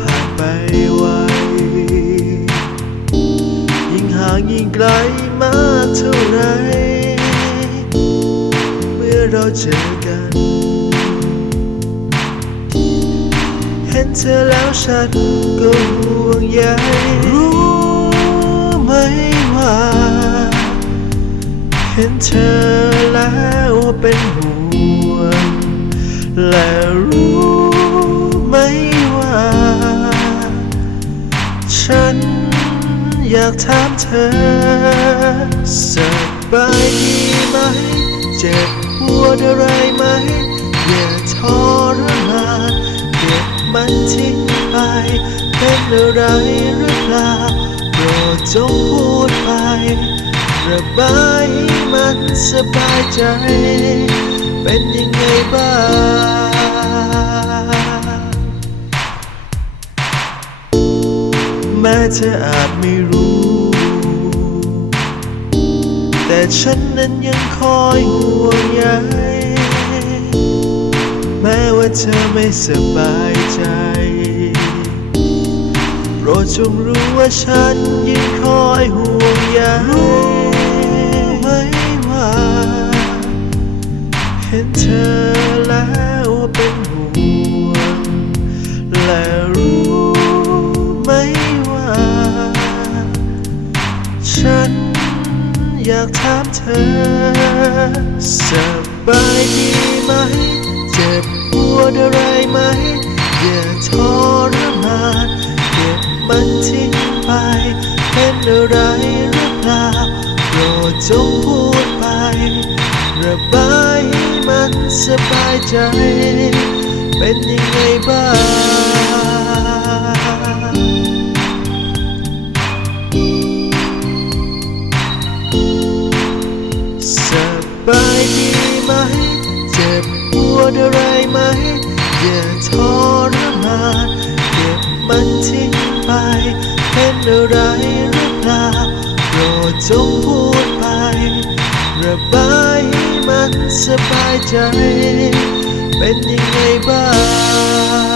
ผ่านไปไว ยิ่งห่างยิ่งไกลมากเท่าไร เมื่อเราเจอกัน เห็นเธอแล้วฉันก็ห่วงใยรู้ไหมว่า เห็นเธอแล้วเป็นห่วง อยากถามเธอสบายดีไหม เจ็บปวดอะไรไหม อย่าทรมานเก็บมันทิ้งไป เป็นอะไรหรือเปล่าโปรดจงพูดไประบายมันสบายใจ เป็นยังไงบ้าง เธออาจไม่รู้ แต่ฉันนั้นยังคอยห่วงใยแม้ว่าเธอไม่สบายใจโปรดจงรู้ว่าฉันยังคอยห่วงใยรู้ไหมว่า เห็นเธอแล้ว ฉันอยากถามเธอ สบายดีไหม เจ็บปวดอะไรไหม อย่าทรมานเก็บมันทิ้งไป เป็นอะไรหรือเปล่าโปรดจงพูดไประบายให้มันสบายใจ เป็นยังไงบ้าง บายดีไหม เจ็บปวดอะไรไหม อย่าทรมานเก็บมันทิ้งไป เป็นอะไรหรือเปล่าโปรดจงพูดไประบายให้มันสบายใจ เป็นยังไงบ้าง